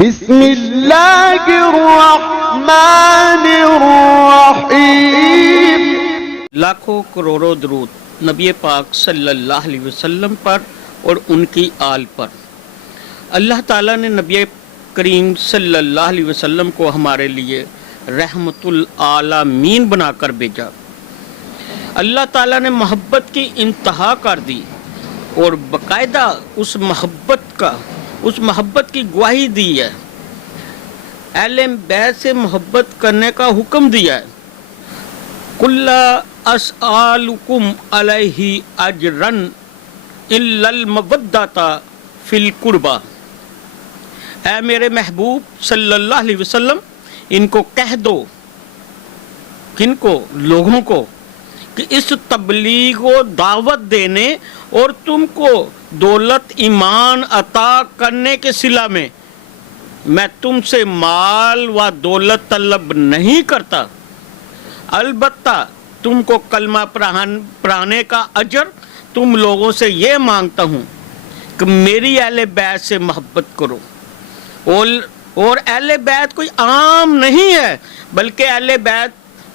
بسم اللہ الرحمن الرحیم۔ لاکھوں کروڑوں درود نبی پاک صلی اللہ علیہ وسلم پر اور ان کی آل پر۔ اللہ تعالیٰ نے نبی کریم صلی اللہ علیہ وسلم کو ہمارے لیے رحمت العالمین بنا کر بھیجا۔ اللہ تعالیٰ نے محبت کی انتہا کر دی اور باقاعدہ اس محبت کی گواہی دی ہے، اہل بیت سے محبت کرنے کا حکم دیا ہے۔ کل اسألکم علیہ اجرا الا المودۃ فی القربى۔ اے میرے محبوب صلی اللہ علیہ وسلم، ان کو کہہ دو، کن کو؟ لوگوں کو، کہ اس تبلیغ و دعوت دینے اور تم کو دولت ایمان عطا کرنے کے صلہ میں میں تم سے مال و دولت طلب نہیں کرتا، البتہ تم کو کلمہ پڑھانے کا اجر تم لوگوں سے یہ مانگتا ہوں کہ میری اہل بیت سے محبت کرو۔ اور اہل بیت کوئی عام نہیں ہے، بلکہ اہل بیت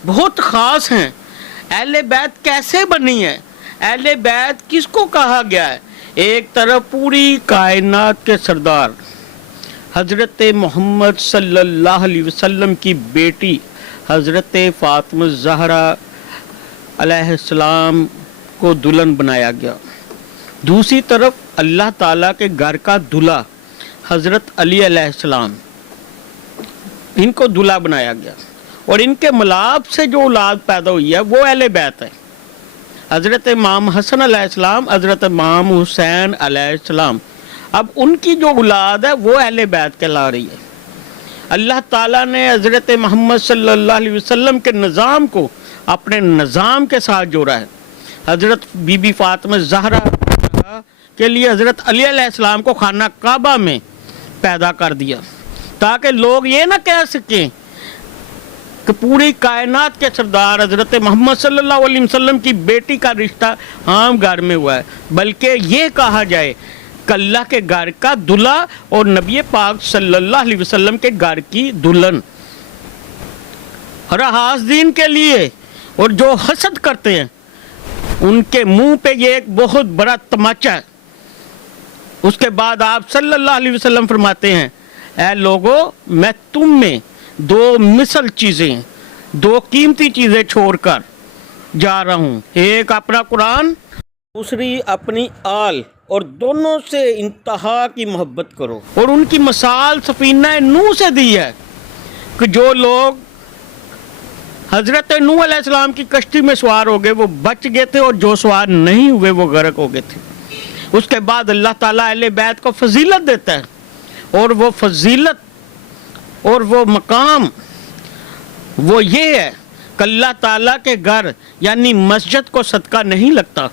بہت خاص ہیں۔ اہل بیت کیسے بنی ہے؟ اہل بیت کس کو کہا گیا ہے؟ ایک طرف پوری کائنات کے سردار حضرت محمد صلی اللہ علیہ وسلم کی بیٹی حضرت فاطمہ زہرا علیہ السلام کو دلہن بنایا گیا، دوسری طرف اللہ تعالیٰ کے گھر کا دلہا حضرت علی علیہ السلام، ان کو دلہا بنایا گیا، اور ان کے ملاب سے جو اولاد پیدا ہوئی ہے وہ اہل بیت ہے۔ حضرت امام حسن علیہ السلام، حضرت امام حسین علیہ السلام، اب ان کی جو اولاد ہے وہ اہل بیت کہلا رہی ہے۔ اللہ تعالیٰ نے حضرت محمد صلی اللہ علیہ وسلم کے نظام کو اپنے نظام کے ساتھ جوڑا ہے۔ حضرت بی بی فاطمہ زہرا کے لیے حضرت علی علیہ السلام کو خانہ کعبہ میں پیدا کر دیا، تاکہ لوگ یہ نہ کہہ سکیں کہ پوری کائنات کے سردار حضرت محمد صلی اللہ علیہ وسلم کی بیٹی کا رشتہ عام گھر میں ہوا ہے، بلکہ یہ کہا جائے کہ اللہ کے گھر کا دلہا اور نبی پاک صلی اللہ علیہ وسلم کے گھر کی دلہن۔ ہر حاسدین کے لیے اور جو حسد کرتے ہیں ان کے منہ پہ یہ ایک بہت بڑا تماچا ہے۔ اس کے بعد آپ صلی اللہ علیہ وسلم فرماتے ہیں، اے لوگو، میں تم میں دو مثل چیزیں، دو قیمتی چیزیں چھوڑ کر جا رہا ہوں، ایک اپنا قرآن، دوسری اپنی آل، اور دونوں سے انتہا کی محبت کرو۔ اور ان کی مثال سفینہ نوح سے دی ہے کہ جو لوگ حضرت نوح علیہ السلام کی کشتی میں سوار ہو گئے وہ بچ گئے تھے، اور جو سوار نہیں ہوئے وہ غرق ہو گئے تھے۔ اس کے بعد اللہ تعالیٰ اہل بیت کو فضیلت دیتا ہے، اور وہ فضیلت اور وہ مقام وہ یہ ہے کہ اللہ تعالیٰ کے گھر یعنی مسجد کو صدقہ نہیں لگتا،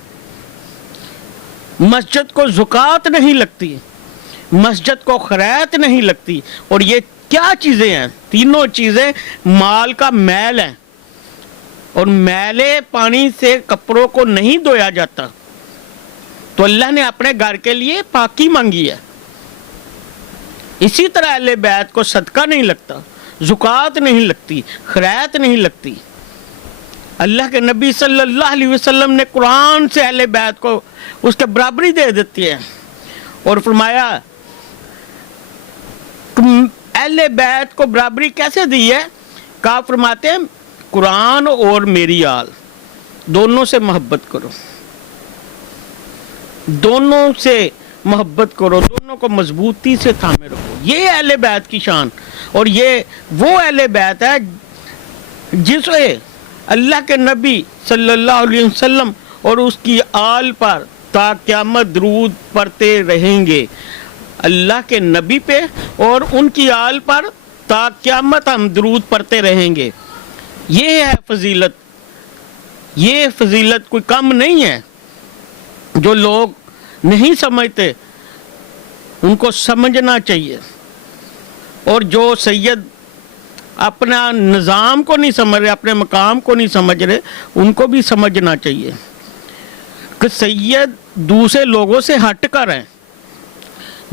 مسجد کو زکوٰۃ نہیں لگتی، مسجد کو خیرات نہیں لگتی، اور یہ کیا چیزیں ہیں؟ تینوں چیزیں مال کا میل ہے، اور میلے پانی سے کپڑوں کو نہیں دھویا جاتا، تو اللہ نے اپنے گھر کے لیے پاکی مانگی ہے۔ اسی طرح اہل بیت کو صدقہ نہیں لگتا، زکوٰۃ نہیں لگتی، خیرات نہیں لگتی۔ اللہ کے نبی صلی اللہ علیہ وسلم نے قرآن سے اہل بیت کو اس کے برابری دے دیتی ہے، اور فرمایا اہل بیت کو برابری کیسے دی ہے؟ کہا فرماتے ہیں قرآن اور میری آل دونوں سے محبت کرو، دونوں سے محبت کرو، دونوں کو مضبوطی سے تھامے رکھو۔ یہ اہل بیت کی شان، اور یہ وہ اہل بیت ہے جسے اللہ کے نبی صلی اللہ علیہ وسلم اور اس کی آل پر تا قیامت درود پڑھتے رہیں گے۔ اللہ کے نبی پہ اور ان کی آل پر تا قیامت ہم درود پڑھتے رہیں گے۔ یہ ہے فضیلت، یہ فضیلت کوئی کم نہیں ہے۔ جو لوگ نہیں سمجھتے ان کو سمجھنا چاہیے، اور جو سید اپنا نظام کو نہیں سمجھ رہے، اپنے مقام کو نہیں سمجھ رہے، ان کو بھی سمجھنا چاہیے کہ سید دوسرے لوگوں سے ہٹ کر ہیں،